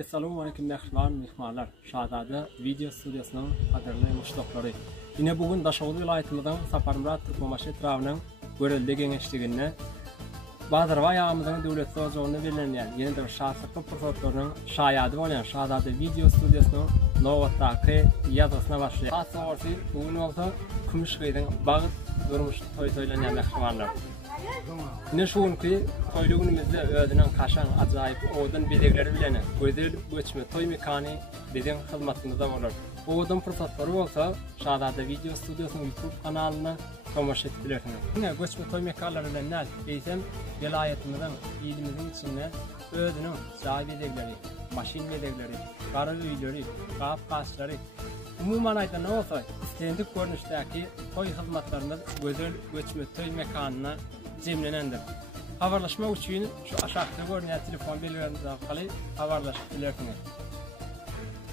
Assalamu alaikum mehmanlar. Şahzade video stüdyosunun qadarly müştaqlary. Yine bugün Daşoğlu vilayetimiziň Saparmurat Türkmenbaşy etrafynyň görelde geňeşligine Bazarwa ýağymyzyň döwlet soňyny berilýän ýene bir şahsatly pursatlaryň şaýady bolan Şahzade video stüdyosunyň nowatdaky ýazysyna başlaýar. Hasawarsy bugün bolsa Kümüşgeýdiň bagyt durmuş toýlanýan mehmanlar. Ne şuňky toýly günümizde özüniň kaşan ajaýyp odan bedegleri bilen gözel göçme toy mekany biziň hyzmatymyzda bolar. Odan fırsatlary bolsa Şahzade video stüdyosunyň YouTube kanalyna tomosha edip bilersiniz. Yine göçme toy mekanlary bilen näl beýsem vilayetimiziň, ýylymyzyň içinde özüniň jaý bedegleri, maşin bedegleri, gary öýleri, gap-gaçlary umuman aýtanda bolsa istendik görnüşdäki toy hyzmatlarymyz gözel göçme toy mekanyna jemlenendir. Habarlaşmak üçin şu aşağıda görünen telefon belgilerini arkaly habarlaşyp bilersiniz.